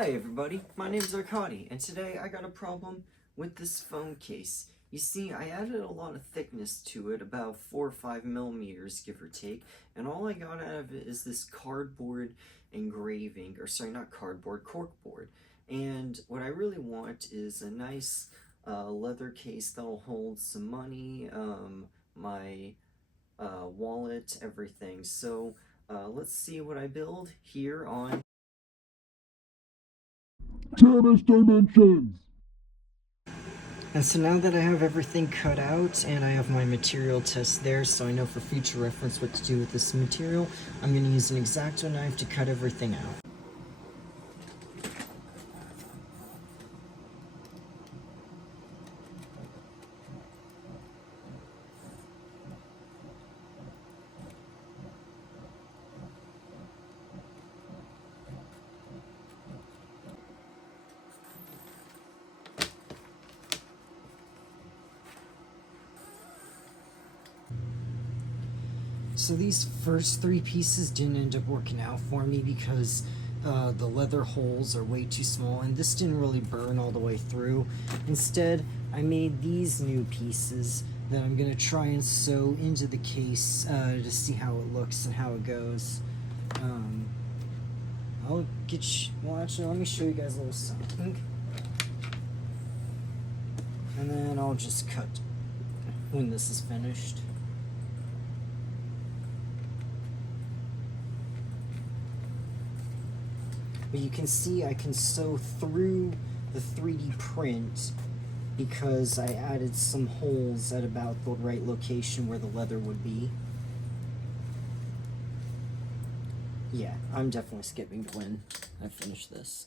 Hi everybody, my name is Arkady, and today I got a problem with this phone case. You see, I added a lot of thickness to it, about 4 or 5 millimeters, give or take, and all I got out of it is this cardboard engraving, or sorry, not cardboard, corkboard. And what I really want is a nice leather case that'll hold some money, my wallet, everything. So let's see what I build here on Terrace Dimensions! And so now that I have everything cut out and I have my material test there, so I know for future reference what to do with this material, I'm going to use an X-Acto knife to cut everything out. So these first 3 pieces didn't end up working out for me because the leather holes are way too small, and this didn't really burn all the way through. Instead, I made these new pieces that I'm going to try and sew into the case to see how it looks and how it goes. I'll get well, actually, let me show you guys a little something. And then I'll just cut when this is finished. But you can see I can sew through the 3D print because I added some holes at about the right location where the leather would be. Yeah, I'm definitely skipping when I finish this.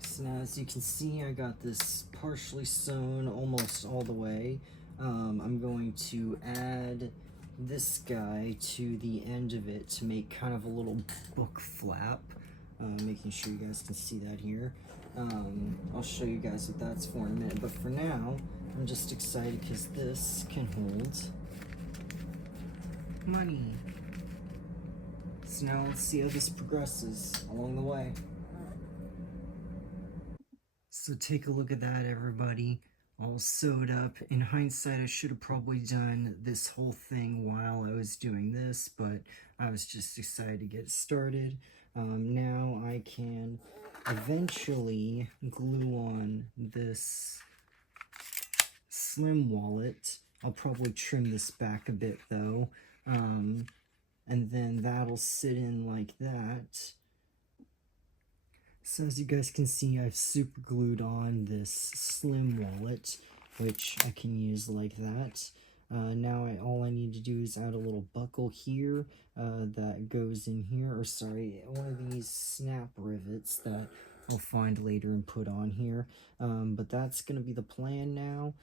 So now, as you can see, I got this partially sewn almost all the way. I'm going to add this guy to the end of it to make kind of a little book flap, making sure you guys can see that here. I'll show you guys what that's for in a minute, but for now, I'm just excited because this can hold money. So now let's see how this progresses along the way. So take a look at that, everybody. All sewed up. In hindsight, I should have probably done this whole thing while I was doing this, but I was just excited to get started. Now I can eventually glue on this slim wallet. I'll probably trim this back a bit though, and then that'll sit in like that. So as you guys can see, I've super glued on this slim wallet, which I can use like that. Now all I need to do is add a little buckle here that goes in here, or sorry, one of these snap rivets that I'll find later and put on here. But that's going to be the plan now.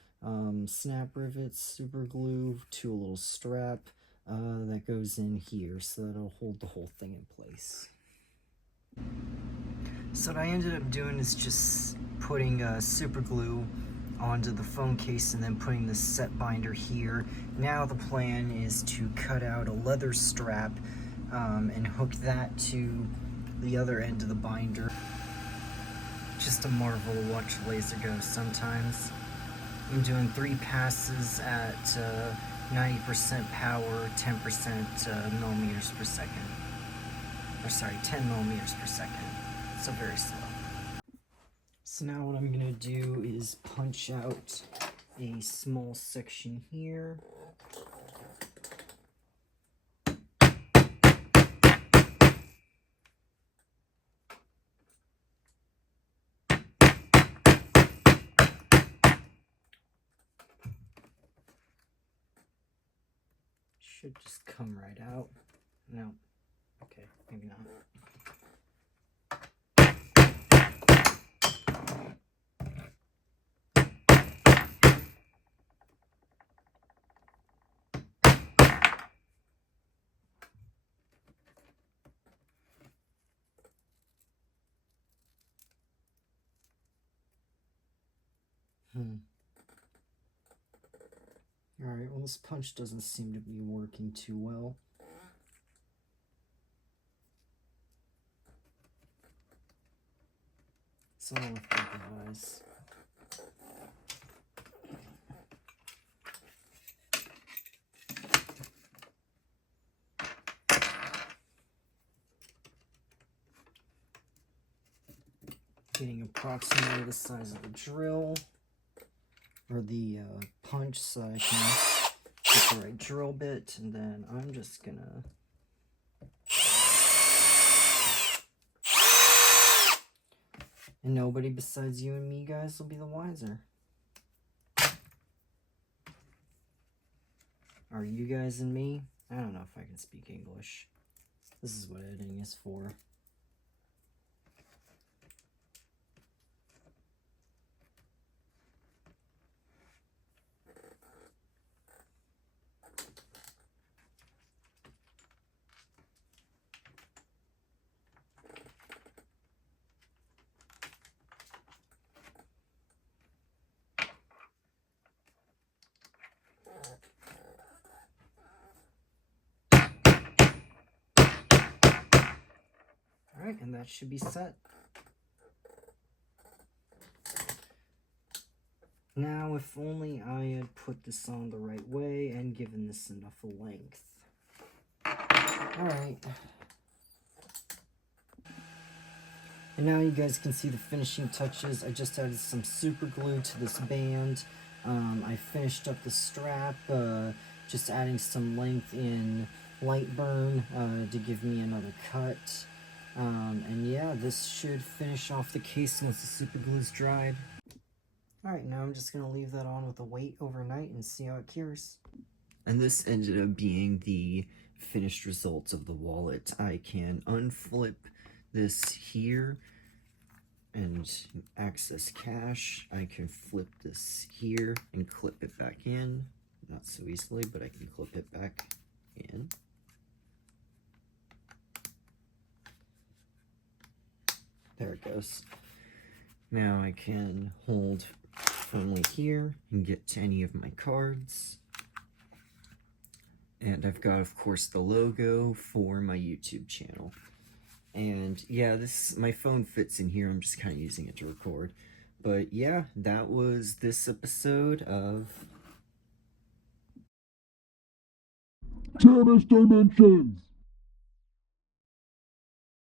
Snap rivets, super glue to a little strap that goes in here, so that'll hold the whole thing in place. So what I ended up doing is just putting super glue onto the phone case and then putting the set binder here. Now the plan is to cut out a leather strap and hook that to the other end of the binder. Just a marvel to watch a laser go sometimes. I'm doing 3 passes at 90% power, 10% millimeters per second. Or sorry, 10 millimeters per second. So very slow. So now what I'm gonna do is punch out a small section here. Should just come right out. No. Okay, maybe not. Alright, well this punch doesn't seem to be working too well. So I'll improvise. Getting approximately the size of the drill, or the punch, so I can get the right drill bit, and then I'm just gonna and nobody besides you and me, guys, will be the wiser. Are you guys and me? I don't know if I can speak English. This is what editing is for. Alright, and that should be set. Now, if only I had put this on the right way and given this enough length. Alright. And now you guys can see the finishing touches. I just added some super glue to this band. I finished up the strap, just adding some length in light burn to give me another cut. And yeah, this should finish off the case once the super glue is dried. Alright, now I'm just going to leave that on with a weight overnight and see how it cures. And this ended up being the finished results of the wallet. I can unflip this here and access cash. I can flip this here and clip it back in. Not so easily, but I can clip it back in. There it goes. Now I can hold firmly here and get to any of my cards. And I've got, of course, the logo for my YouTube channel. And yeah, my phone fits in here. I'm just kind of using it to record. But yeah, that was this episode of Terrace Dimensions.